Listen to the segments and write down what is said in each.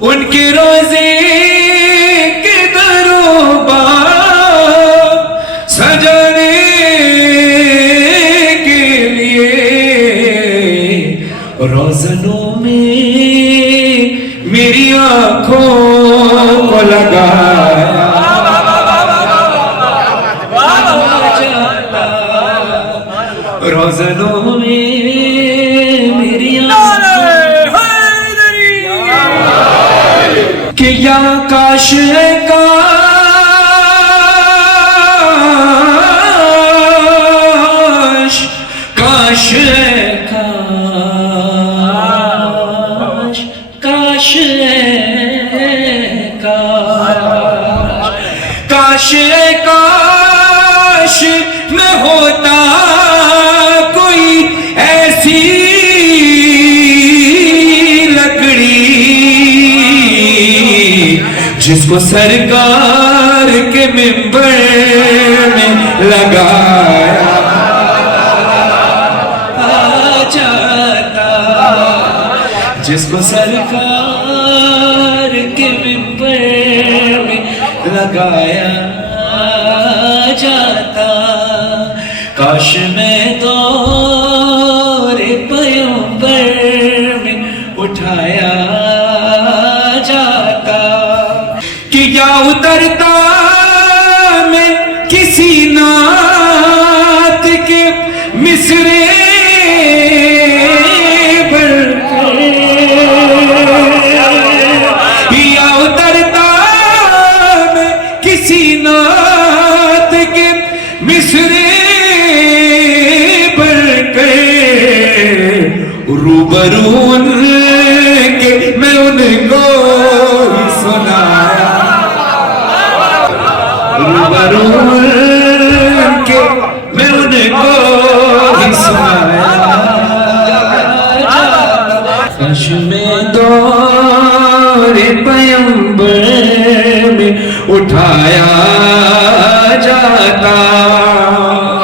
ان کے روزے کے دروبار سجانے کے لیے روزنوں میں میری آنکھوں کو لگایا روزنوں میں میری کہ یا کاش ہے کاش کاش ہے کاش کاش ہے کاش ہے کاش میں ہوتا کوئی ایسی لکڑی جس کو سرکار کے منبر میں لگایا جاتا جس کو سرکار کے منبر میں لگایا جاتا کاش میں دور پیغمبر میں اٹھایا جاتا کہ یا اترتا میں کسی نعت کے مصرے بڑھ کر یا اترتا میں کسی نعت کے مصرے بڑھ کر روبرو ان کے میں ان کو سنایا روبرو کے میں ان کو ہی سنایا کاش میں دور پیغمبر میں اٹھایا جاتا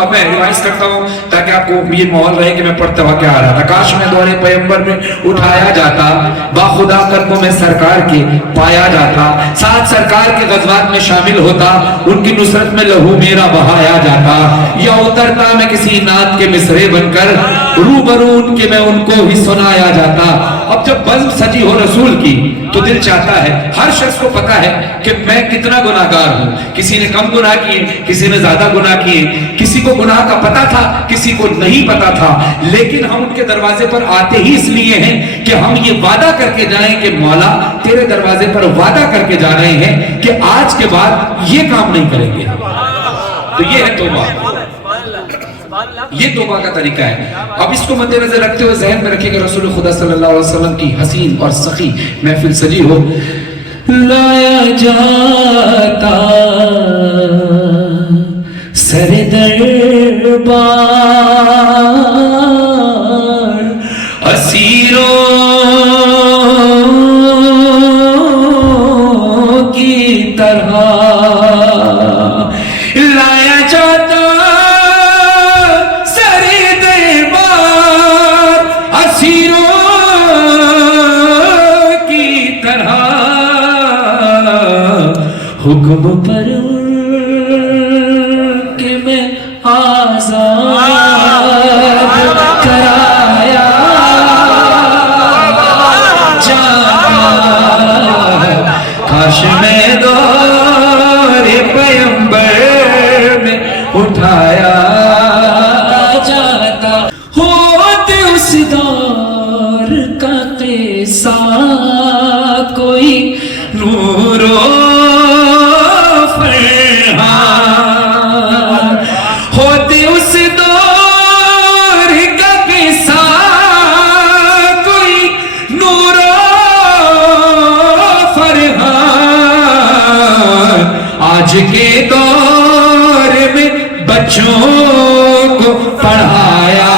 اب میں ریوائز کرتا ہوں تاکہ آپ کو یہ ماحول رہے کہ میں پڑھتا ہوا کیا آ رہا تھا کاش میں دور پیغمبر میں اٹھایا جاتا باخدا قدموں میں سرکار کے پایا جاتا ساتھ سرکار کے غزوات میں شامل ہوتا ان کی نصرت میں لہو میرا بہایا جاتا یا اترتا میں کسی نعت کے مصرے بن کر روبرو ان کے میں ان کو ہی سنایا جاتا اب جب بزم سجی ہو رسول کی تو دل چاہتا ہے ہر شخص کو پتا ہے کہ میں کتنا گناہگار ہوں کسی نے کم گناہ کیے کسی نے زیادہ گناہ کیے کسی کو گناہ کا پتا تھا کسی کو نہیں پتا تھا لیکن ہم ان کے دروازے پر آتے ہی اس لیے ہیں کہ ہم یہ وعدہ کر کے جائیں کہ مولا تیرے دروازے پر وعدہ کر کے جا رہے ہیں کہ آج کے بعد یہ کام نہیں کریں گے تو یہ ہے توبہ یہ توبہ کا طریقہ ہے اب اس کو مد نظر رکھتے ہوئے ذہن میں رکھیں کہ رسول خدا صلی اللہ علیہ وسلم کی حسین اور سخی محفل سجی ہو لایا جاتا سر دربار اسیروں کی طرح لایا جاتا سر دربار اسیروں کی طرح حکم پر کہ میں آزاد کرایا جاتا کاش میں دور پیغمبر میں اٹھایا جاتا ہوتے اس دور کا قصہ کوئی نور و فرحان ہوتے اس دور کا قصہ کوئی نور و فرحان آج کے دور میں بچوں کو پڑھایا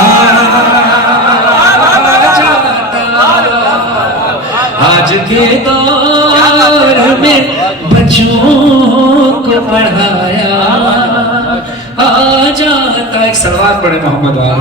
آج کے دور میں بچوں کو پڑھایا آ جاتا ایک سلوات پڑھے محمد آل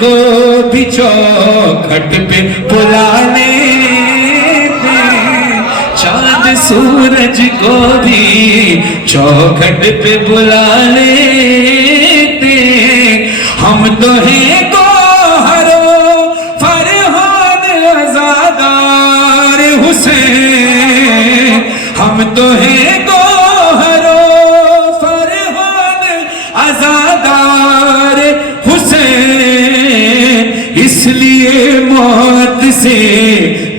کو بھی چوکھٹ پہ بلا لیتے، چاند سورج کو بھی چوکھٹ پہ بلا لیتے، ہم تو ہیں گوہر و فرحان عزادار حسین، ہم تو ہیں گوہر و فرحان عزادار حسین، اس لیے موت سے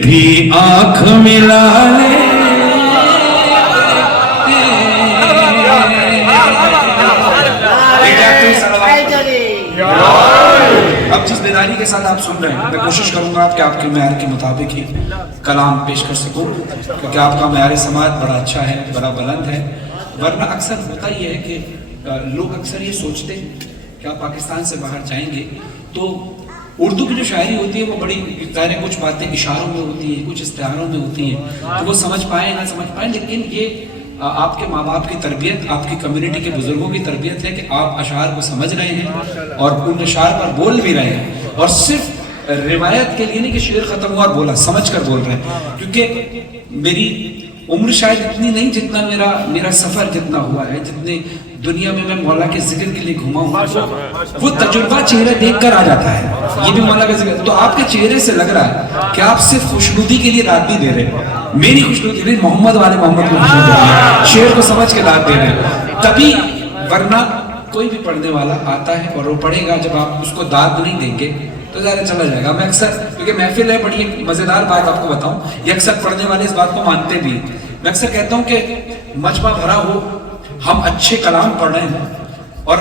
بھی آنکھ ملا لے۔ اب جس بیداری کے ساتھ آپ سن رہے ہیں، میں کوشش کروں گا کہ آپ کے معیار کے مطابق ہی کلام پیش کر سکوں، کیونکہ آپ کا معیار سماعت بڑا اچھا ہے، بڑا بلند ہے۔ ورنہ اکثر ہوتا یہ ہے کہ لوگ اکثر یہ سوچتے ہیں کہ آپ پاکستان سے باہر جائیں گے تو اردو کی جو شاعری ہوتی ہے وہ بڑی ظاہر ہے کچھ باتیں اشاروں میں ہوتی ہیں، کچھ استعاروں میں ہوتی ہیں، تو وہ سمجھ پائیں نہ سمجھ پائیں، لیکن یہ آپ کے ماں باپ کی تربیت، آپ کی کمیونٹی کے بزرگوں کی تربیت ہے کہ آپ اشعار کو سمجھ رہے ہیں اور ان اشعار پر بول بھی رہے ہیں، اور صرف روایت کے لیے نہیں کہ شعر ختم ہوا اور بولا، سمجھ کر بول رہے ہیں۔ کیونکہ میری عمر شاید اتنی نہیں جتنا میرا سفر جتنا ہوا ہے، جتنے دنیا میں مولا کے ذکر کے لیے گھوما ہوں، وہ تجربہ چہرہ دیکھ کر آ جاتا ہے۔ یہ بھی مولا کا ذکر، تو آپ کے چہرے سے لگ رہا ہے کہ آپ صرف خوشنودی کے لیے داد نہیں دے رہے، میری خوشنودی نہیں، محمد والے محمد کو خوشنودی دے رہے ہیں، شعر کو سمجھ کے داد دے رہے ہیں، تبھی، ورنہ کوئی بھی پڑھنے والا آتا ہے اور وہ پڑھے گا، جب آپ اس کو داد نہیں دیں گے تو ظاہر چلا جائے گا۔ میں اکثر، کیونکہ محفل ہے، بڑی ایک مزیدار بات آپ کو بتاؤں، یہ اکثر پڑھنے والے اس بات کو مانتے بھی ہیں، میں اکثر کہتا ہوں کہ مجمع بھرا ہو، ہم اچھے کلام پڑھ رہے ہیں اور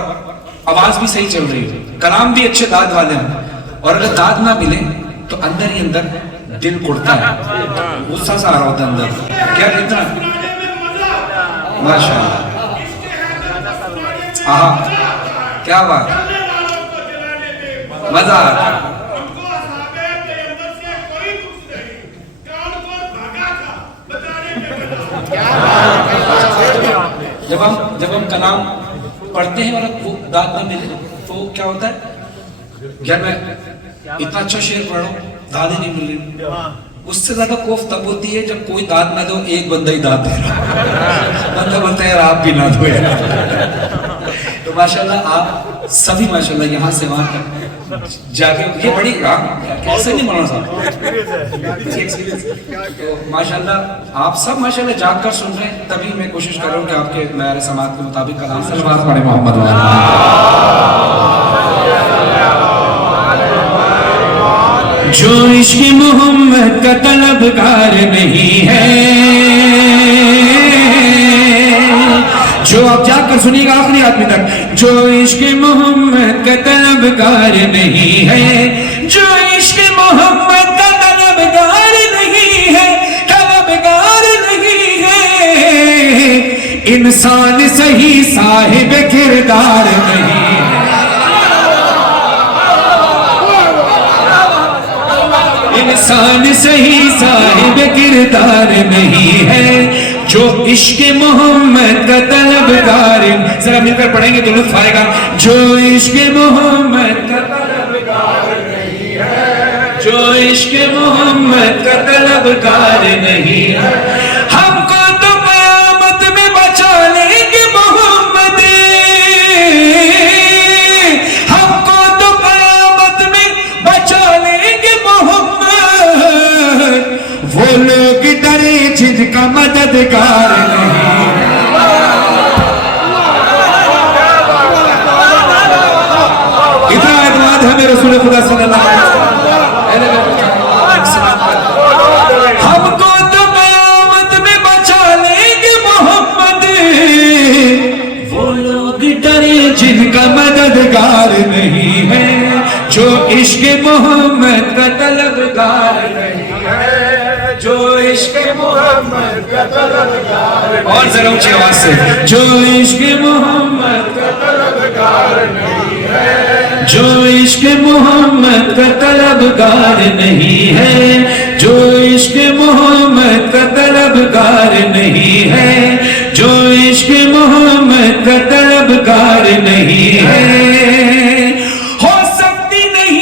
آواز بھی صحیح چل رہی ہے، کلام بھی اچھے داد والے ہیں، اور اگر داد نہ ملے تو اندر ہی اندر دل کڑتا ہے، غصہ سا آ رہا ہوتا ہے اندر، کیا کتنا ماشاء اللہ، کیا بات، مزہ آتا ہے۔ جب ہم کلام پڑھتے ہیں اور وہ داد نہ ملے تو کیا ہوتا ہے، یار میں اتنا اچھا شعر پڑھ رہا ہوں، داد ہی نہیں مل رہی، اس سے زیادہ خوف تب ہوتی ہے جب کوئی داد نہ دو، ایک بندہ ہی داد دے رہا، بندہ بولتا ہے یار آپ بھی نہ دو یار۔ تو ماشاءاللہ آپ سبھی ماشاءاللہ یہاں سے وہاں تک جا کے، یہ بڑی کیسے نہیں مولانا صاحب، تو ماشاءاللہ آپ سب ماشاءاللہ جاگ کر سن رہے ہیں، تبھی میں کوشش کر رہا ہوں کہ آپ کے معیار سماعت کے مطابق کلام صلوات پڑھیں محمد جو عشق محمد کا طلبگار نہیں ہے، جو آپ جا کر سنیے گا آخری آدمی تک، جو عشق محمد کا طلبگار نہیں ہے، جو عشق محمد کا طلبگار نہیں ہے، طلبگار نہیں ہے، انسان صحیح صاحب کردار نہیں ہے، انسان صحیح صاحب کردار نہیں ہے، جو عشق محمد کا طلبگار، ذرا مل کر پڑھیں گے تو لطف آئے گا، جو عشق محمد کا طلبگار نہیں ہے، جو عشق محمد کا طلبگار نہیں ہے، ہم کو تو قیامت میں بچا لیں گے محمد، ہم کو تو قیامت میں بچا لیں گے محمد، وہ لوگ ڈرے جن کا مددگار نہیں، اتنا اعتماد ہمیں رسول خدا صلی اللہ علیہ وسلم، ہم کو تو قیامت میں بچا لیں گے محمد، وہ لوگ ڈرے جن کا مددگار نہیں ہے، جو عشق محمد کا طلبگار نہیں ہے، جو عشق محمد کا طلبگار، اور ذرا اونچی آواز سے، جو عشق محمد کا طلبگار نہیں ہے، جو عشق محمد کا طلبگار نہیں ہے، جو عشق محمد کا طلبگار نہیں ہے، جو عشق محمد کا طلبگار نہیں ہے، ہو سکتی نہیں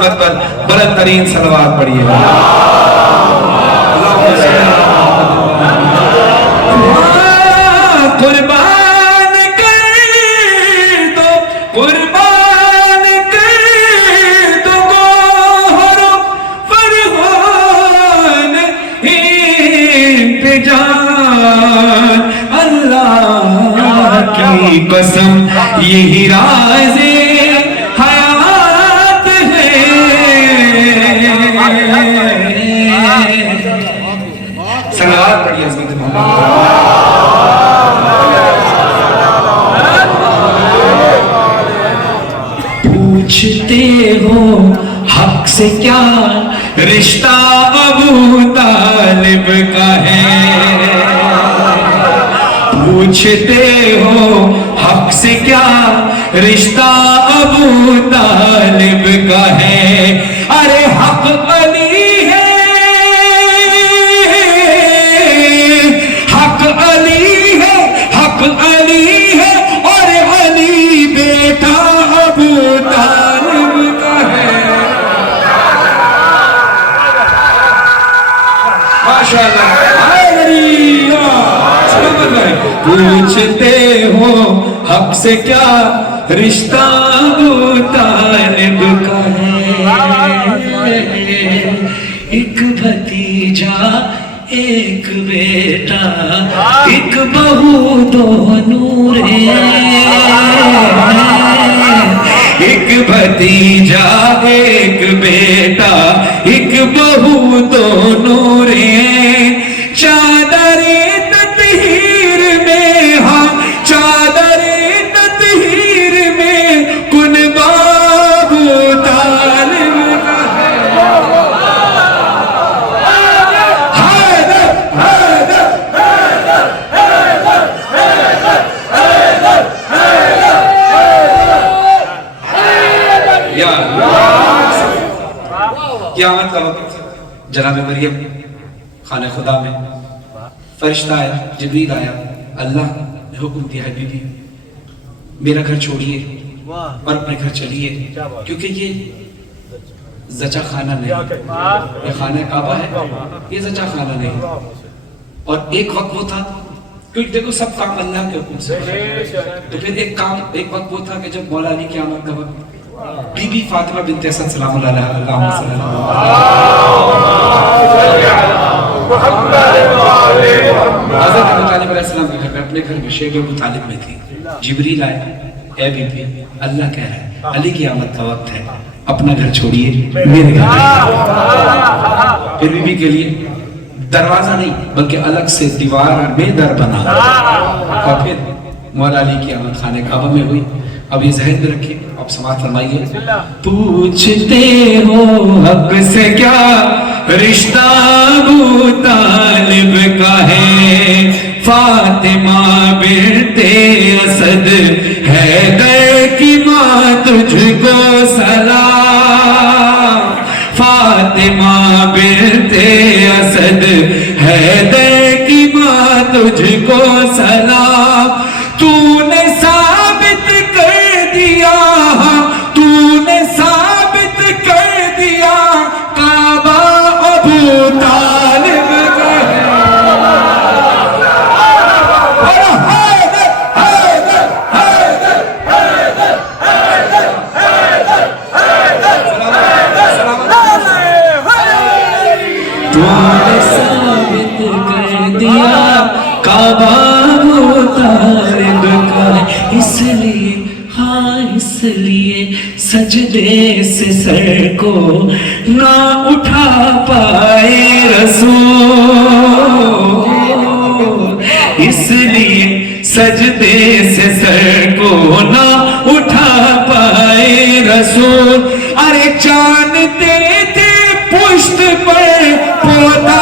عظمت پر بلند ترین صلوات پڑھیے. قربان کر دو قربان کر دو گوہر فرحان جان اللہ کی قسم یہی راز حیات ہے. صلوات پڑھیے حضرت محمد. پوچھتے ہو حق سے کیا رشتہ ابو طالب کا ہے. پوچھتے ہو حق سے کیا رشتہ ابو طالب کا ہے. ارے حق علی ہے حق علی ہے حق علی ہے اور علی بیٹا ابو طالب کا ہے. ماشاءاللہ. پوچھتے ہو حق سے کیا رشتہ ابو طالب کا ہے. ایک بھتیجا ایک بیٹا ایک بہو دو نور ہیں. ایک بھتیجا ایک بیٹا ایک بہو دو نور ہیں. چادر تطہیر میں ہاں چادر تطہیر میں کن ابو طالب کا ہے. قیامت کا وقت جناب مریم خانہ خدا میں فرشتہ آیا جبریل آیا. اللہ نے حکم دیا ہے بی بی میرا گھر چھوڑیے اور اپنے گھر چلیے کیونکہ یہ زچہ خانہ نہیں یہ خانہ کعبہ ہے یہ زچہ خانہ نہیں. اور ایک وقت وہ تھا کیونکہ دیکھو سب کام اللہ کے حکم سے تو پھر ایک وقت وہ تھا کہ جب مولا علی قیامت کا وقت بی بی فاطمہ بنت اسد سلام اللہ علیہ اللہم صلی اللہ حضرت ابو طالب علیہ السلام کے گھر میں اپنے گھر میں شیخ ابو طالب میں تھی. جبریل آئے اے بی بی اللہ کہہ رہا ہے علی کی آمد کا وقت ہے اپنا گھر چھوڑیے میرے گھر. پھر بی بی کے لیے دروازہ نہیں بلکہ الگ سے دیوار میں در بنا اور پھر مولا علی کی آمد خانہ کعبہ میں ہوئی. اب یہ ذہن میں رکھیں آپ سماعت فرمائیے. پوچھتے ہو حق سے کیا رشتہ ابو طالب کا ہے. فاطمہ بنت اسد حیدر کی ماں تجھ کو سلام. فاطمہ بنت اسد حیدر کی ماں تجھ کو سلام. تو نے ثابت کر دیا تو نے ثابت کر دیا کعبہ ابو طالب کا ہے. تو نے ثابت کر دیا کعبہ ابو طالب کا ہے. اس لیے ہاں اس لیے سجدے سے سر کو نہ اٹھا پائے رسول. اس لیے سجدے سے سر کو نہ اٹھا پائے رسول. ارے جانتے تھے پشت پر پودا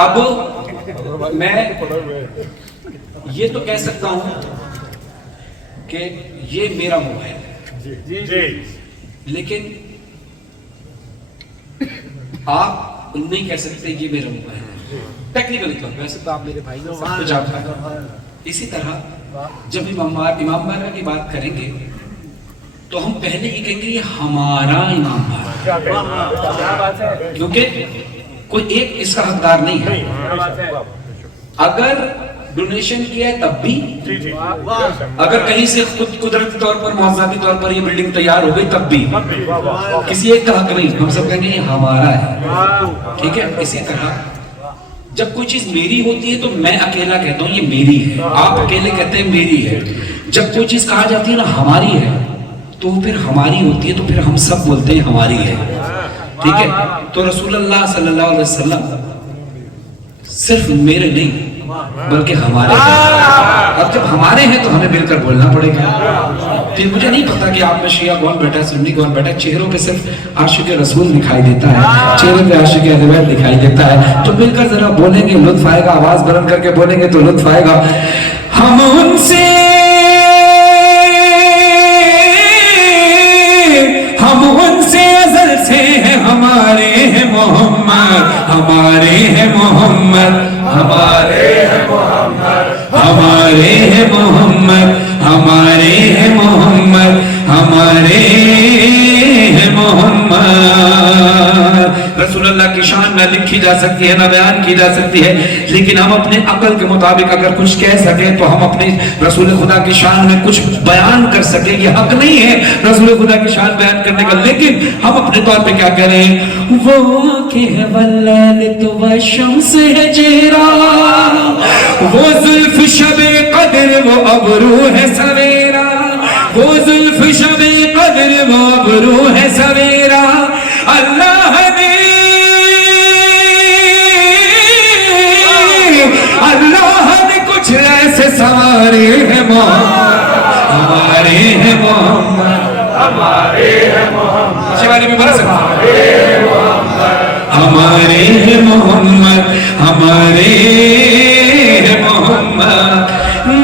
اب میں یہ تو کہہ سکتا ہوں کہ یہ میرا موبائل ہے، لیکن آپ نہیں کہہ سکتے یہ میرا موبائل ہے ٹیکنیکلی طور پہ، ویسے تو آپ میرے بھائی سب کچھ آپ کا۔ اسی طرح جب امام بارگاہ کی بات کریں گے تو ہم پہلے ہی کہیں گے یہ ہمارا امام بارگاہ، کیونکہ کوئی ایک اس کا حقدار نہیں ہے۔ اگر ڈونیشن کیا ہے تب بھی، اگر کہیں سے خود قدرتی طور پر معذاتی طور پر یہ بلڈنگ تیار ہو گئی تب بھی، کسی ایک کا حق نہیں، ہم سب کہیں گے یہ ہمارا ہے، ٹھیک ہے۔ اسی طرح جب کوئی چیز میری ہوتی ہے تو میں اکیلا کہتا ہوں یہ میری ہے، آپ اکیلے کہتے ہیں میری ہے۔ جب کوئی چیز کہا جاتی ہے نا ہماری ہے تو پھر ہماری ہوتی ہے، تو پھر ہم سب بولتے ہیں ہماری ہے، ٹھیک ہے۔ تو رسول اللہ صلی اللہ علیہ وسلم صرف میرے نہیں بلکہ ہمارے ہیں۔ اب جب ہمارے ہیں تو ہمیں مل کر بولنا پڑے گا۔ پھر مجھے نہیں پتا کہ آپ میں شیعہ کون بیٹھا ہے، سنی کون بیٹھا ہے، چہروں پہ صرف عاشق رسول دکھائی دیتا ہے، چہروں پہ عاشق اہل بیت دکھائی دیتا ہے، تو مل کر ذرا بولیں گے لطف آئے گا، آواز بلند کر کے بولیں گے تو لطف آئے گا۔ ہم ان سے ازل سے ہیں، ہمارے ہیں محمد، ہمارے ہیں محمد، ہمارے ہیں محمد، ہمارے ہیں محمد، ہمارے ہیں محمد، ہمارے ہیں محمد۔ رسول اللہ کی شان نہ لکھی جا سکتی ہے، نہ بیان کی جا سکتی ہے، لیکن ہم اپنے عقل کے مطابق اگر کچھ کہہ سکیں تو ہم اپنے رسول خدا کی شان میں کچھ بیان کر سکیں۔ یہ حق نہیں ہے رسول خدا کی شان بیان کرنے کا، لیکن ہم اپنے طور پہ کیا کہہ رہے ہیں؟ وہ آنکھیں ہے واللیل تو والشمس ہے چہرہ، وہ زلف شب قدر وہ ابرو ہے سویرا، وہ زلف شب قدر وہ ابرو ہے سویرا۔ اللہ نے کچھ ایسے سوارے ہیں محمد، ہمارے ہیں محمد، ہمارے ہیں محمد، شیوانی میں بڑھ سکتا ہمارے ہیں محمد، ہمارے ہیں محمد۔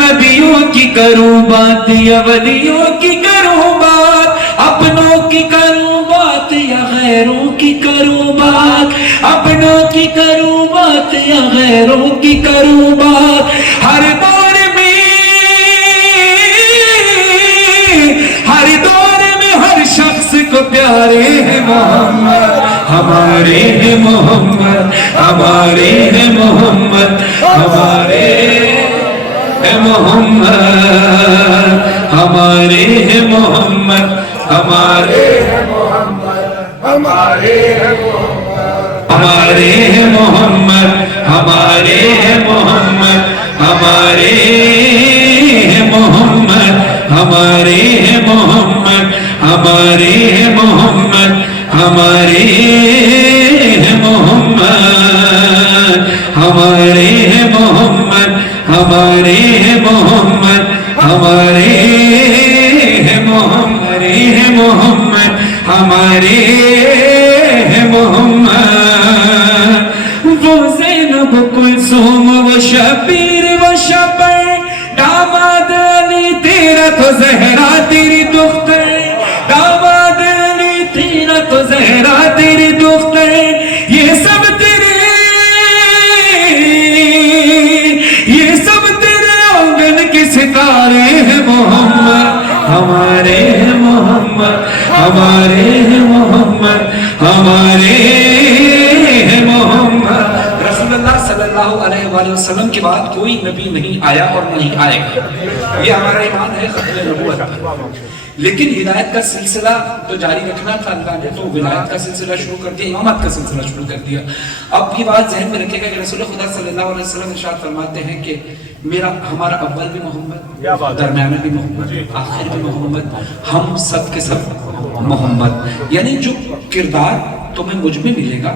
نبیوں کی کروں بات یا ولیوں کی کروں بات، اپنوں کی کروں بات یا غیروں کی کروں بات، اپنوں کی کروں بات یا غیروں کی کروں بات، ہر دور میں، ہر دور میں ہر شخص کو پیارے ہیں محمد، ہمارے ہیں محمد، ہمارے ہیں محمد، ہمارے ہیں محمد، ہمارے ہیں محمد، ہمارے ہیں محمد، ہمارے ہیں محمد، ہمارے ہیں محمد، ہمارے ہیں محمد، ہمارے ہیں محمد، ہمارے ہیں محمد، ہمارے ہیں محمد، ہمارے ہیں محمد، ہمارے ہیں محمد، ہمارے ہیں محمد، ہمارے ہیں محمد، ہیں محمد، ہمارے ہیں محمد۔ وہ زینب کلثوم و شبیر و شبیر، داماد علی تیرا تو زہرا تیری دختر، داماد علی تیرا تو زہرا تیری دختر، یہ سب تیرے، یہ سب تیرے آنگن کے ستارے ہیں محمد، ہمارے ہیں محمد، ہمارے ہیں محمد، ہمارے ہیں محمد۔ رسول اللہ صلی اللہ علیہ وآلہ وسلم کے بعد کوئی نبی نہیں آیا اور نہیں آئے گا، یہ ہمارا ایمان ہے ختم نبوت پر۔ لیکن ہدایت کا سلسلہ تو جاری رکھنا تھا اللہ نے، تو ولایت کا سلسلہ شروع کر دیا، امامت کا سلسلہ شروع کر دیا۔ اب یہ بات ذہن میں رکھے گا کہ رسول خدا صلی اللہ علیہ وسلم ارشاد فرماتے ہیں کہ ہمارا اول بھی محمد، درمیانہ بھی محمد، آخر بھی محمد، ہم سب کے سب محمد۔ یعنی جو کردار تمہیں مجھ میں ملے گا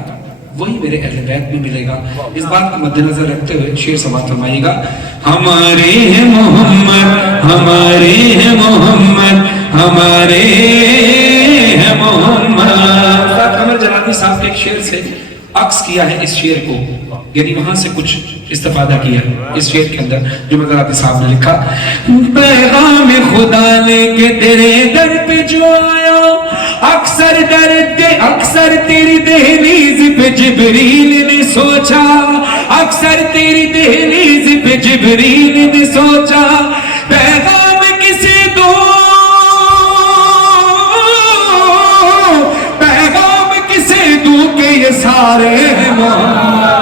وہی میرے اہل بیت میں ملے گا۔ اس بات کو مد نظر رکھتے ہوئے شعر سماعت فرمائیے گا۔ ہمارے ہیں محمد، ہمارے ہیں محمد، ہمارے ہیں محمد۔ قمر جلالی صاحب کے ایک شعر سے عکس کیا ہے اس شعر کو، یعنی وہاں سے کچھ استفادہ کیا ہے اس شعر کے اندر جو مطلب آپ صاحب نے لکھا. پیغام خدا لے کے تیرے در پہ جو آیا، اکثر تیری دہلیز پہ جبریل نے سوچا، اکثر تیری دہلیز پہ جبریل نے سوچا، پیغام کسے دو، پیغام کسے دو کہ یہ سارے ہیں ہمارے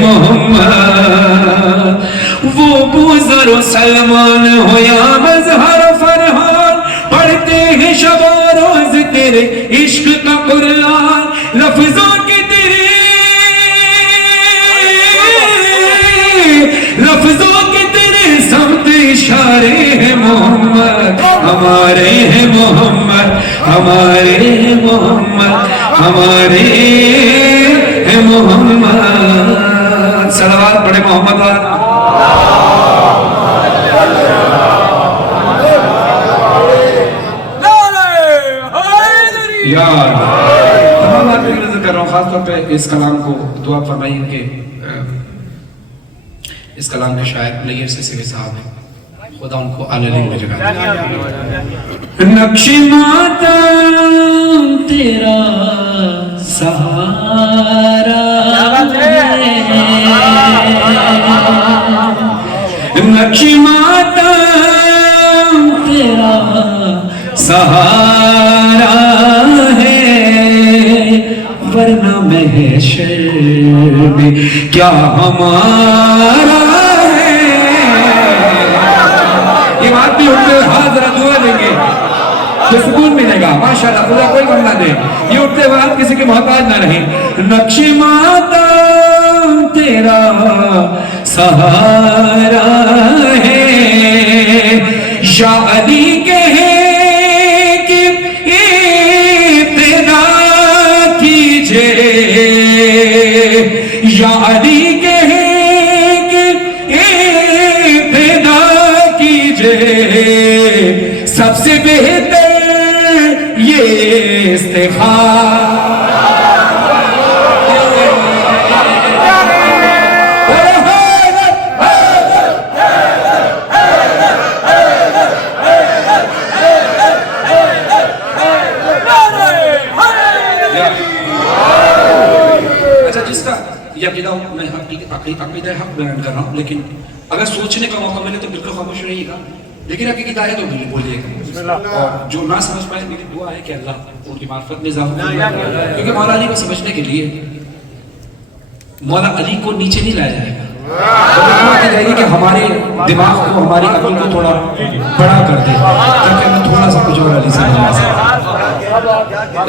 محمد. وہ بوذر و سلمان ہو یا مظہر فرحان، پڑھتے ہیں شب و روز تیرے عشق کا قرآن، لفظوں کے تیرے سمت اشارے ہیں محمد، ہمارے ہیں محمد، ہمارے ہیں محمد، ہمارے ہیں محمد. صلوات پڑھے محمد والا. یار تمام آدمی کی نظر کر رہا ہوں، خاص طور پہ اس کلام کو دعا فرمائیے کہ اس کلام کے شاعر پلیئر سے صاحب ہیں، خدا ان کو اعلی لیول میں جگہ دے. نقش ماتم تیرا سہارا ہے، نقش ماتم تیرا سہارا ہے، ورنہ محشر میں کیا ہمارا ہے. یہ بات بھی اٹھتے ہاتھ ذرا دعا دیں گے تو سکون ملے گا. ماشاءاللہ خدا کوئی غم نہ دے، یہ اٹھتے وقت کسی کے محتاج نہ رہیں. نقش ماتم تیرا سہارا ہے، یا علی کہے کہ ابتدا کیجئے، یا علی کہے کہ ابتدا کیجئے، سب سے بہتر یہ استخارہ. عقیدہ حق بیان کر رہا ہوں، لیکن اگر سوچنے کا موقع ملے تو بالکل خاموش رہیے گا، لیکن حقیقت آئے تو بولیے گا. اور جو نہ سمجھ پائے میری دعا ہے کہ اللہ ان کی معرفت میں اضافہ کرے، کیونکہ مولا علی کو سمجھنے کے لیے مولا علی کو نیچے نہیں لایا جائے گا، جائے گی کہ ہمارے دماغ کو، ہماری عقل کو تھوڑا بڑا کر دے تاکہ ہمیں تھوڑا سا کچھ اور علی سمجھ آ سکے.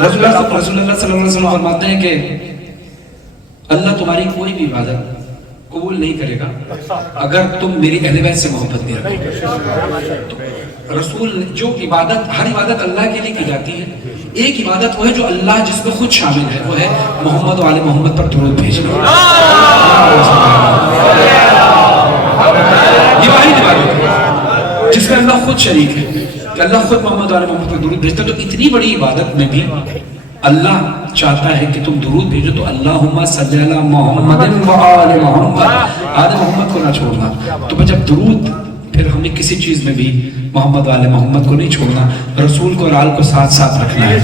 رسول اللہ صلی اللہ علیہ وسلم فرماتے ہیں کہ اللہ تمہاری کوئی بھی عبادت قبول نہیں کرے گا اگر تم میری اہل بیت سے محبت نہیں رکھو. رسول جو عبادت، ہر عبادت اللہ کے لیے کی جاتی ہے، ایک عبادت وہ ہے جو اللہ جس میں خود شامل ہے، وہ ہے محمد و آل محمد پر درود بھیجنا. یہ واحد عبادت ہے جس میں اللہ خود شریک ہے، کہ اللہ خود محمد و آل محمد پر درود بھیجتا ہے. تو اتنی بڑی عبادت میں بھی اللہ چاہتا ہے کہ تم درود بھیجو، تو اللہم صلی علی محمد و آل محمد، آل محمد کو نہ چھوڑنا. تو جب درود، پھر ہمیں کسی چیز میں بھی محمد و آل محمد کو نہیں چھوڑنا، رسول کو اور آل کو ساتھ ساتھ رکھنا ہے.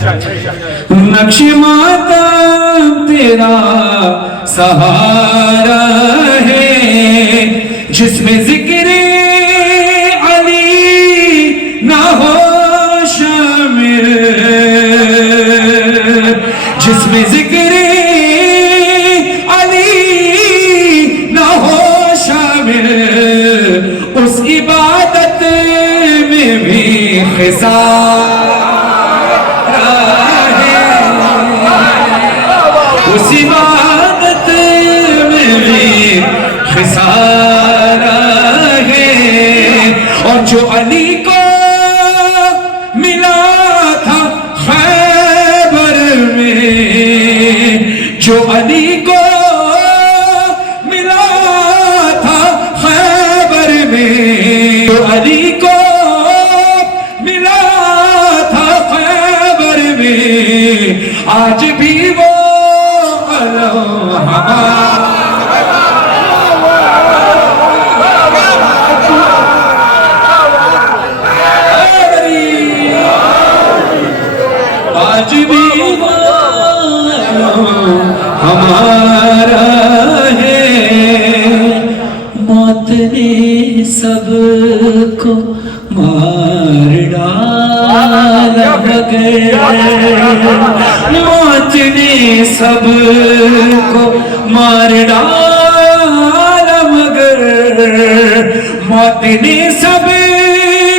نقش ماتم تیرا سہارا ہے، جس میں ذکر علی نہ ہو شامل، جس میں ذکر علی نہ ہو شامل، اس عبادت میں بھی خسارہ ہے، اس عبادت میں بھی خسارہ ہے. اور جو علی کو ملا تھا خیبر میں، جو علی کو ملا تھا خیبر میں، جو علی کو آج بھی وہ علم ہمارا آج بھی وہ ہمارا ہے موت نے سب کو مار ڈالا مگر موت نے سب کو مار ڈالا مگر موت نے سب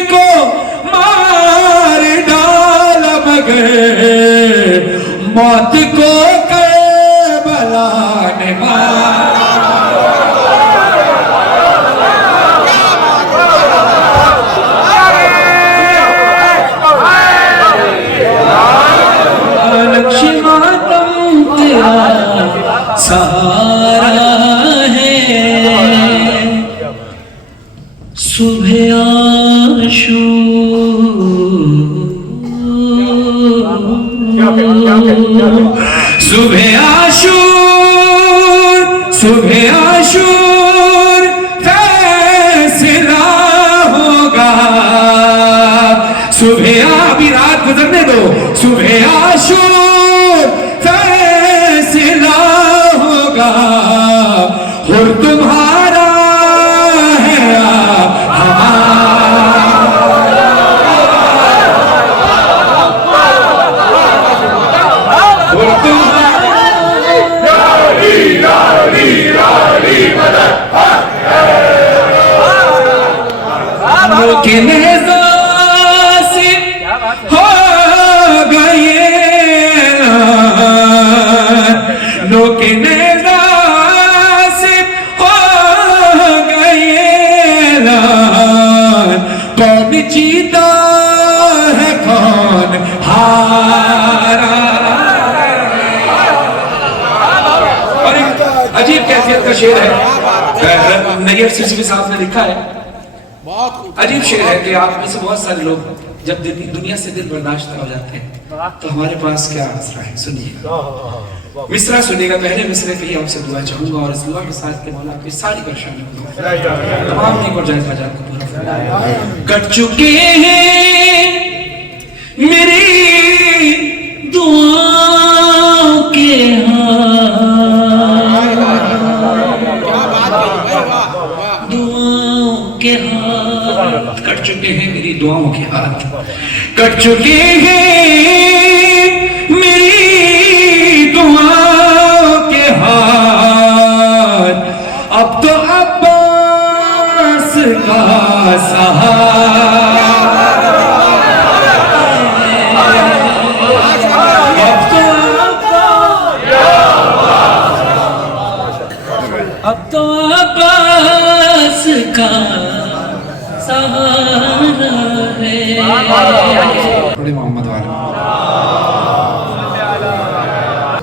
کو مار ڈالا مگر موت کو کربلا نے مارا نقش ماتم تیرا سہارا ہے صبح عاشور فیصلہ ہوگا صبح ابھی رات گزرنے دو صبح عاشور فیصلہ ہوگا اور تمہارا ہے کہ نیزہ سے ہو گئے لوگ نیزہ سے ہو گئے کون جیتا ہے کون ہارا اور ایک عجیب کیفیت کا شعر ہے نیر سلسلے صاحب نے لکھا ہے عجیب شعر ہے کہ آپ میں سے بہت سارے لوگ جب دنیا سے دل برداشتہ ہو جاتے ہیں تو ہمارے پاس کیا آسرا ہے سنیے مصرع سنیے گا پہلے مصرع کے لیے آپ سے دعا چاہوں گا اور اس دعا کے ساتھ کے مولا کی ساری پریشانیوں کو تمام نیک اور جائز حاجات کو پورا فرمائے کٹ چکے ہیں میری دعاؤں کے ہاتھ کٹ چکے ہیں میری دعاؤں کے ہاتھ کٹ چکے ہیں میری دعاؤں کے ہاتھ اب تو عباس کا سہارا اب تو عباس کا سہارا ہے بڑے محمد والے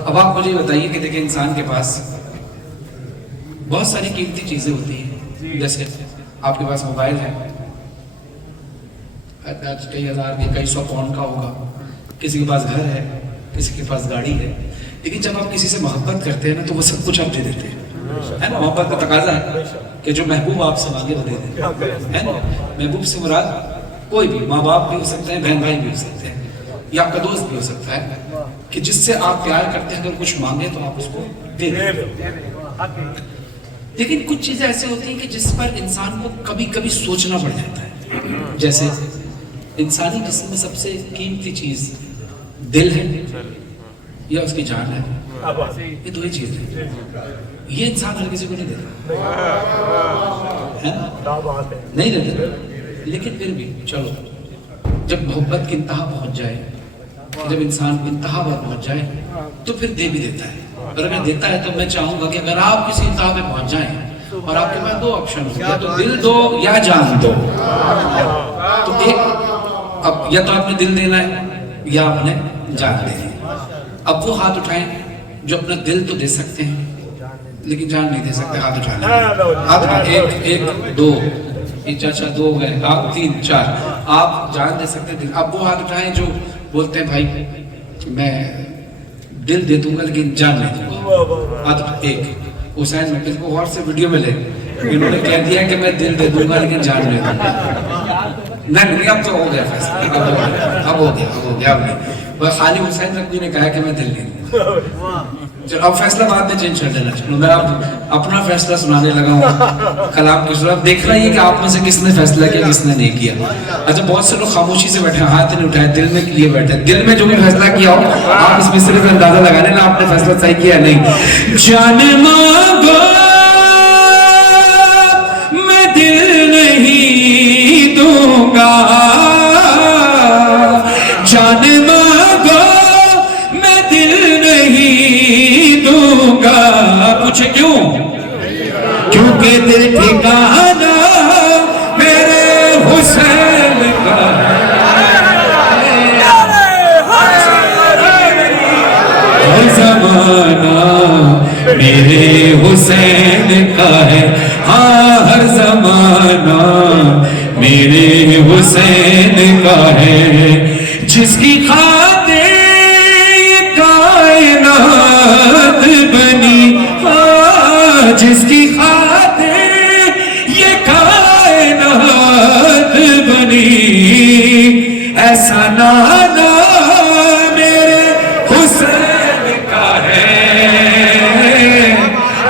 اب آپ مجھے بتائیے کہ دیکھیں انسان کے پاس بہت ساری قیمتی چیزیں ہوتی ہیں جیسے آپ کے پاس موبائل ہے کئی ہزار کے کئی سو پاؤنڈ کا ہوگا کسی کے پاس گھر ہے کسی کے پاس گاڑی ہے لیکن جب آپ کسی سے محبت کرتے ہیں نا تو وہ سب کچھ آپ دے دیتے ہیں ہے نا محبت کا تقاضا ہے کہ جو محبوب آپ سے مانگے وہ دے دیں ہے نا محبوب سے مراد کوئی بھی ماں باپ بھی ہو سکتے ہیں بہن بھائی بھی ہو سکتے ہیں یا آپ کا دوست بھی ہو سکتا ہے کہ جس سے آپ پیار کرتے ہیں اگر کچھ مانگے تو آپ اس کو دے دیں لیکن کچھ چیزیں ایسے ہوتی ہیں کہ جس پر انسان کو کبھی کبھی سوچنا پڑ جاتا ہے جیسے انسانی جسم میں سب سے قیمتی چیز دل ہے یا اس کی جان ہے یہ دو ہی چیز ہے یہ انسان ہر کسی کو نہیں دیتا نہیں دیتا لیکن پھر بھی چلو جب محبت کی انتہا پہنچ جائے جب انسان انتہا پر پہنچ جائے تو پھر دے بھی دیتا ہے اور اگر دیتا ہے تو میں چاہوں گا کہ اگر آپ کسی انتہا پہ پہنچ جائیں اور آپ کے پاس دو آپشن ہو یا تو دل دو یا جان دو تو ایک اب یا تو آپ نے دل دینا ہے یا آپ نے جان دینی ہے اب وہ ہاتھ اٹھائیں جو اپنا دل تو دے سکتے ہیں لیکن جان نہیں دے سکتے ہاتھ اٹھانا ایک دو یہ چاچا دو گئے آپ تین چار آپ جان دے سکتے دل اب وہ ہاتھ اٹھائیں جو بولتے ہیں بھائی دل دے دوں گا لیکن جان نہیں دوں گا. عدل ایک حسین میں اس کو غور سے ویڈیو میں لے, انہوں نے کہہ دیا کہ میں دل دے دوں گا لیکن جان نہیں دوں گا. نہیں اب تو ہو گیا فیصلہ, اب ہو گیا اب نہیں. وہ خالی حسین نقوی نے کہا کہ میں دل نہیں دوں گا. چلو اب فیصلہ بعد میں چینج کر دینا. چلو میں اب اپنا فیصلہ سنانے لگا ہوں کلام کی صورت. دیکھ رہا ہے کہ آپ میں سے کس نے فیصلہ کیا کس نے نہیں کیا. اچھا بہت سے لوگ خاموشی سے بیٹھے, ہاتھ نہیں اٹھائے, دل میں لیے بیٹھے. دل میں جو بھی فیصلہ کیا ہو آپ اس مصرے سے اندازہ لگا لینا آپ نے فیصلہ صحیح کیا نہیں. جان مانگو میں دل نہیں دوں گا, جان مانگو میں دل نہیں دوں گا. پوچھے کیوں؟ کیونکہ دل ٹھکانا میرے حسین کا ہر زمانہ میرے حسین کا ہے. ہاں ہر زمانہ میرے حسین کا ہے. جس کی خاطر یہ کائنات بنی, جس کی خاطر یہ کائنات بنی, ایسا نانا میرے حسین کا ہے.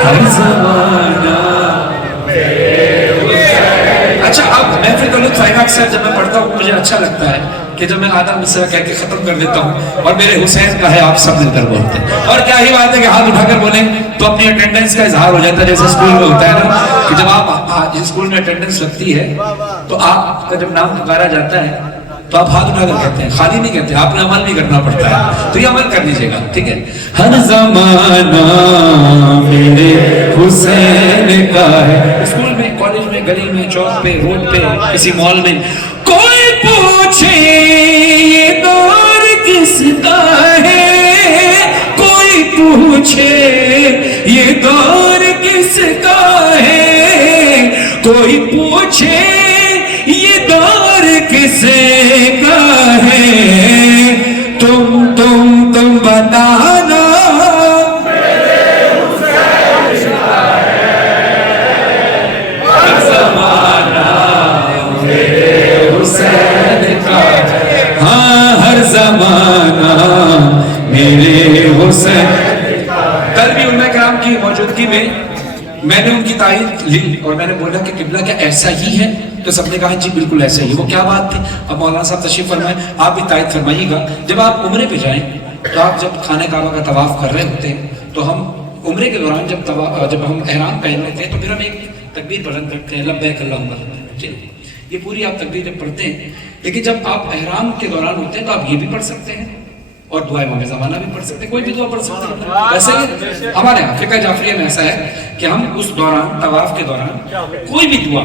ہر زمانہ. اچھا اب محفل کا لطف آئے گا. اکثر جب میں پڑھتا ہوں مجھے اچھا لگتا ہے کہ جب میں آدھا مصرع کہہ کے ختم کر دیتا ہوں اور میرے حسین کا ہے آپ سب مل کر بولتے ہیں. اور کیا ہی بات ہے کہ ہاتھ اٹھا کر بولیں تو اپنی اٹینڈنس کا اظہار ہو جاتا ہے. جیسے اسکول میں ہوتا ہے نا کہ جب آپ اسکول میں اٹینڈنس لگتی ہے تو آپ کا جب نام پکارا جاتا ہے تو آپ ہاتھ اٹھا کر کہتے ہیں, خالی نہیں کہتے, آپ نے عمل بھی کرنا پڑتا ہے. تو یہ عمل کر لیجیے گا, ٹھیک ہے. ہر زمانہ میرے حسین کا ہے. اسکول میں, کالج میں, گلی میں, چوک پہ, روڈ پہ, کسی مال میں کوئی پوچھے یہ دور کس کا ہے, کوئی پوچھے یہ دور کس کا ہے, کوئی پوچھے یہ دور کس کا ہے. تم بتانا میرے حسین کا ہے. ہر زمانہ میرے حسین کا ہے. ہاں ہر زمانہ میرے حسین کا ہے. کل بھی علماء کرام کی موجودگی میں نے ان کی تائید لی اور میں نے بولا کہ قبلہ کیا ایسا ہی ہے؟ تو سب نے کہا جی بالکل ایسا ہی. وہ کیا بات تھی؟ اب مولانا صاحب تشریف فرمائیں, آپ بھی تائید فرمائیے گا. جب آپ عمرے پہ جائیں تو آپ جب خانہ کعبہ کا طواف کر رہے ہوتے ہیں تو ہم عمرے کے دوران جب ہم احرام پہن لیتے ہیں تو پھر ہم ایک تکبیر بلند کرتے ہیں, لبیک اللہم لبیک. یہ پوری آپ تکبیر جب پڑھتے ہیں, لیکن جب آپ احرام کے دوران ہوتے ہیں تو آپ یہ بھی پڑھ سکتے ہیں اور دعائے امام زمانہ بھی پڑھ سکتے ہیں, کوئی بھی دعا پڑھ سکتے ہیں. ایسا ہی ہمارے یہاں فقہ جعفریہ میں ایسا ہے کہ ہم اس دوران, طواف کے دوران کوئی بھی دعا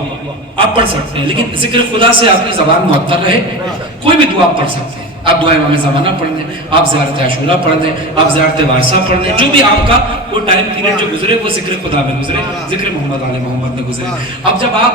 آپ پڑھ سکتے ہیں, لیکن ذکر خدا سے آپ کی زبان معطر رہے. کوئی بھی دعا آپ پڑھ سکتے ہیں. آپ دعائے امام زمانہ پڑھ لیں, آپ زیارت عاشورہ پڑھ لیں, آپ زیارت وارثہ پڑھ لیں, جو بھی آپ کا وہ ٹائم پیریڈ جو گزرے وہ ذکر خدا میں گزرے, ذکر محمد آل محمد میں گزرے. اب جب آپ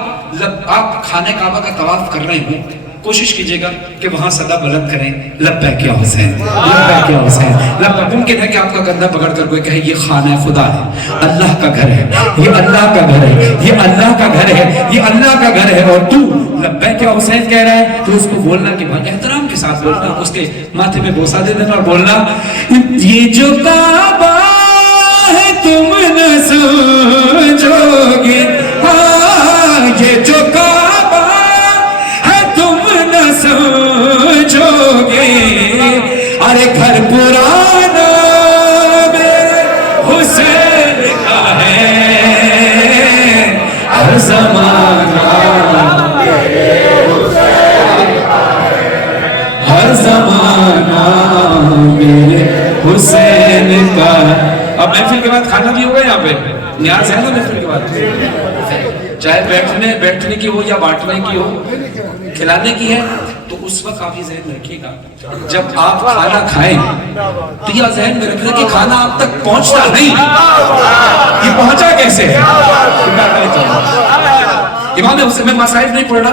خانہ کعبہ کا طواف کر رہے ہوں کوشش کیجئے گا کہ وہاں صدا بلند کریں, لبیک یا حسین, لبیک یا حسین, لبیک. ممکن ہے کہ آپ کا کندھا پکڑ کر کوئی کہے یہ خانہ خدا ہے, اللہ کا گھر ہے, یہ اللہ کا گھر ہے, یہ اللہ کا گھر ہے, یہ اللہ کا گھر ہے, اور تو لبیک یا حسین کہہ رہا ہے تو اس کو بولنا کہ بھائی احترام کے ساتھ بولنا, اس کے ماتھے پہ بوسہ دے دینا اور بولنا یہ جو کعبہ ہے تم نہ سمجھو گے, ہاں یہ جو کعبہ ہے تم نہ سمجھو گے, ارے گھر پرانا میرے حسین کا ہے. ہر زمانہ ہر زمانہ میرے حسین کا. اب محفل کے بعد کھانا بھی ہوگا یہاں پہ, نیاز ہے نا محفل کے بعد, چاہے بیٹھنے کی ہو یا بانٹنے کی ہو, کھلانے کی ہے. تو اس وقت آپ یہ ذہن میں رکھیے گا جب آپ کھانا کھائیں تو یہ ذہن میں رکھنا کہ کھانا آپ تک پہنچتا نہیں, یہ پہنچا کیسے ہے. امام حسین, میں مسائل نہیں پڑھ رہا,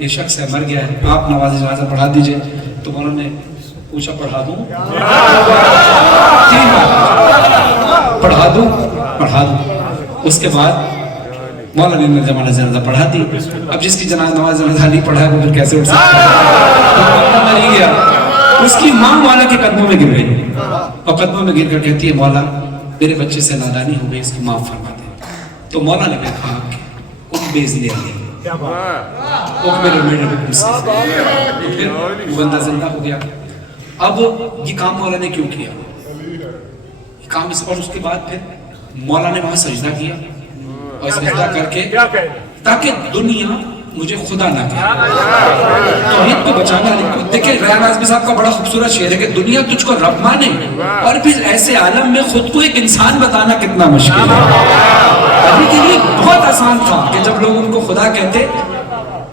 یہ شخص ہے مر گیا ہے, آپ نماز جنازہ پڑھا دیجئے. تو مولانا نے پوچھا پڑھا دوں؟ 3 بار پڑھا دوں. اس کے بعد مولانا نے نماز جنازہ پڑھا دی. اب جس کی نماز جنازہ نہیں پڑھا ہے وہ پھر کیسے اٹھ سکتا ہے؟ تو مولانا نہیں گیا, اس کی ماں مولا کے قدموں میں گر گئی اور قدموں میں گر کر کہتی ہے مولا میرے بچے سے نادانی ہو گئی, اس کی معاف فرما دے. تو مولا نے کہا بیزی لے آئی, پھر بندہ زندہ ہو گیا. اب یہ کام مولا نے کیوں کیا؟ یہ کام اور اس کے بعد پھر مولا نے وہاں سجدہ کیا اور سجدہ کر کے تاکہ دنیا مجھے خدا نہ کہے, توحید کو بچانا. دیکھیں ریان اعظمی صاحب کا بڑا خوبصورت شعر ہے کہ دنیا تجھ کو رب مانے اور پھر ایسے عالم میں خود کو ایک انسان بتانا کتنا مشکل ہے. ابھی کے لیے بہت آسان تھا کہ جب لوگ ان کو خدا کہتے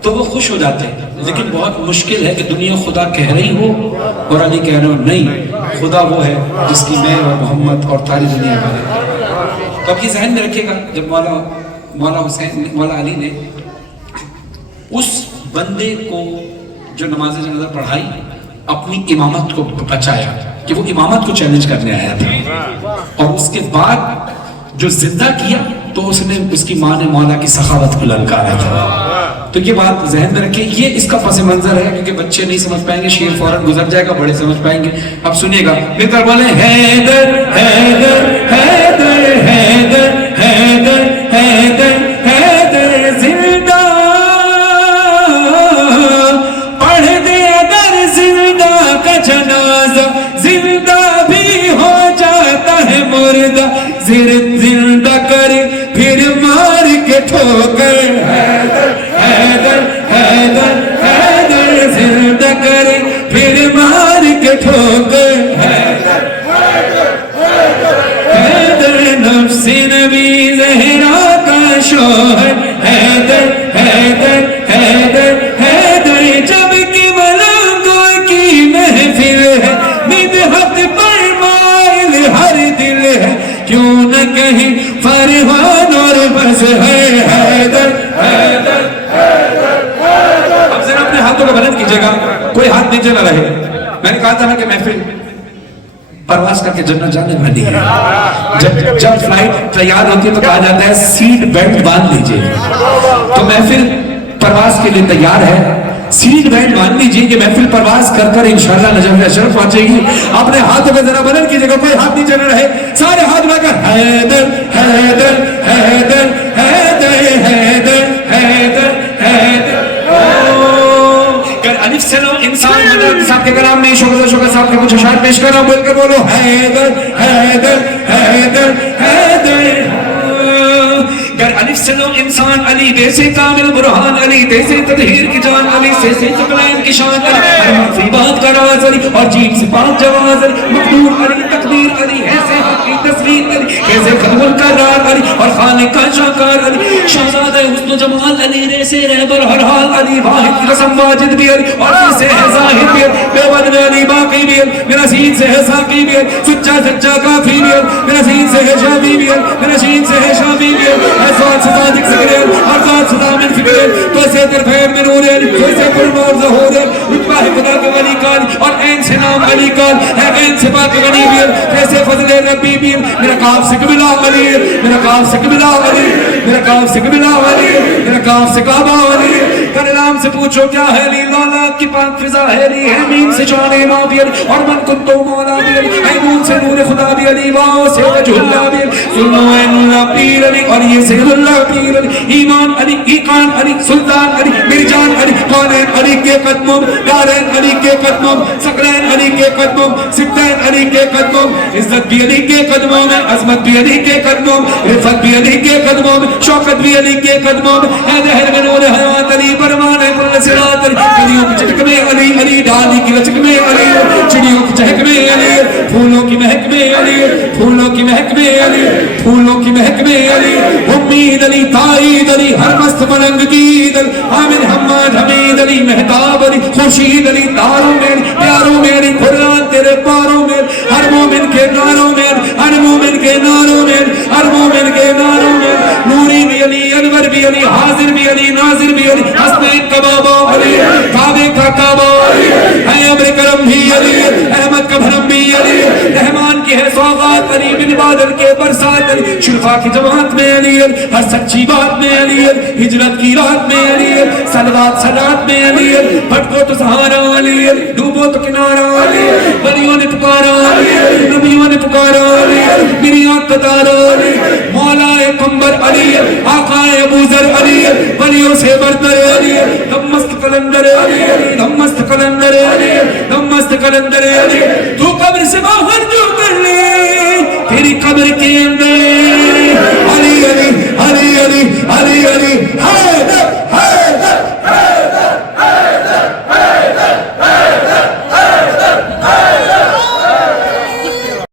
تو وہ خوش ہو جاتے, لیکن بہت مشکل ہے کہ دنیا خدا کہہ رہی ہو اور علی کہہ رہے ہو نہیں, خدا وہ ہے جس کی میں اور محمد اور ساری دنیا ہے. تو اب یہ ذہن میں رکھیے گا, جب مولا علی نے اس بندے کو جو نماز جنازہ پڑھائی اپنی امامت کو بچایا کہ وہ امامت کو چیلنج کرنے آیا تھا, اور اس کے بعد جو زندہ کیا تو اس نے اس کی ماں نے مولا کی سخاوت کو للکارا تھا. تو یہ بات ذہن میں رکھیں, یہ اس کا پس منظر ہے کیونکہ بچے نہیں سمجھ پائیں گے, شیر فوراً گزر جائے گا, بڑے سمجھ پائیں گے. اب سنیے گا, مل بولیں حیدر حیدر حیدر حیدر حیدر حیدر حیدر زندہ پڑھ دے اگر زندہ کا جنازہ زندہ بھی ہو جاتا ہے مردہ, زندہ کر پھر مار کے ٹھوکر حیدر حیدر حیدر حیدر زندہ کر پھر مار کے ٹھوکر حیدر حیدر نفس نبی زہرا کا شوہر حیدر حیدر حیدر حیدر جب کہ ملنگوں کی محفل ہے مدحت پر مائل ہر دل ہے کیوں نہ کہیں فرحان اور بس ہے حیدر حیدر حیدر. اب ذرا اپنے ہاتھوں کو بلند کیجئے گا, کوئی ہاتھ نیچے نہ رہے. میں نے کہا تھا نا کہ محفل پرواز کر کے جنت جانے والی ہے. جب فلائٹ تیار ہوتی ہے تو کہا جاتا ہے سیٹ بیلٹ باندھ لیجئے. تو محفل پرواز کے لیے تیار ہے, سیٹ بیلٹ باندھ لیجئے کہ محفل پرواز کر کر انشاءاللہ نجف اشرف پہنچے گی. اپنے ہاتھوں کو ذرا بلند کیجئے گا, کوئی ہاتھ نیچے نہ رہے, سارے ہاتھ ملا کر حیدر حیدر حیدر حیدر حیدر حیدر حیدر. الف سے لو انسان مدد صاحب کے کلام میں شکر صاحب کے کچھ اشعار پیش کر رہا ہوں, بول کر بولو حیدر حیدر حیدر حیدر. گر الف سے لو انسان علی جیسے کامل برہان علی جیسے تطہیر کی جان علی جیسے ثقلین کی شان علی ہر منفی بات کا راز علی اور جیم سے پاک جواز علی مقدور علی تقدیر علی ایسے حق کی تصویر علی کیسے خلق القرار علی اور خالق کا شاکار علی شہزاد حسن و جمال علی ریسے رہبر ہر حال علی واحد کی قسم واجد بھی علی اور سے ہے ظاہر بھی علی بے ود علی باقی بھی علی میرا سین سے ہے ساقی بھی علی سچا سچا کافی بھی علی میرا سین سے ہے شافی بھی علی میرا سین سے ہے شافی بھی علی ذات صادق ذکر اور ذات صدا من فکر تو سے ترفیم من نور تو سے قرب اور ظہور رتبہ خدا کا ولی کال اور عین سے نام علی کال ہے عین سے پاک غنی بھی کیسے فضل ربی بھی میرا کاف سے قبلہ علی میرا کاف سے قبلہ علی میرا کاف سے قبلہ علی میرا کاف سے کعبہ علی کلام سے پوچھو کیا ہے علی لالا کی پاک فضا ہے علی ہے مین سے جان امام بھی اور من کنتو مولا بھی ہے نون سے نور خدا بھی علی واو سے وجہ اللہ بھی سنو عین اللہ پیر علی اور یہ سید اللہ پیر علی ایمان علی ایقان علی سلطان علی مرجان علی قونین علی کے قدموں دارین علی کے قدموں سقلین علی کے قدموں ستین علی کے قدموں عزت بھی علی کے قدموں میں عظمت بھی علی کے قدموں رفت بھی علی کے قدموں میں شوکت بھی علی کے قدموں میں ہے دہر میں نور حیات علی برمان ہے پر نصرات علی کلیوں کی چٹک میں علی علی ڈالی کی لچک میں علی چڑیوں کی چہک میں علی پھولوں کی مہک میں علی پھولوں کی مہک میں علی پھولوں کی مہک میں علی امید علی تائید علی ہر مست ملنگ کی عید علی حامد حماد حمید علی مہتاب علی خورشید علی تاروں میں پیاروں میں علی قرآن تیرے پاروں میں ہر مومن کے ناروں میں ہر مومن کے ناروں میں ہر مومن کے ناروں میں نوری بھی علی انور بھی علی حاضر بھی علی ناظر بھی علی حسنین کا بابا علی علی بن بادل کے برسات علی شرفا کی جماعت میں علی ہر سچی بات میں علی ہجرت کی رات میں علی صلوات صلات میں علی بھٹکو تو سہارا علی ڈوبو تو کنارا علی ولیوں نے پکارا علی نبیوں نے پکارا علی میری آنکھ قطارا علی مولا قمبر علی آقا ابو ذر علی ولیوں سے برتر علی دمست قلندر علی دمست قلندر علی دمست قلندر علی تو قبر سے باہر جو کر لے تیری قبر کے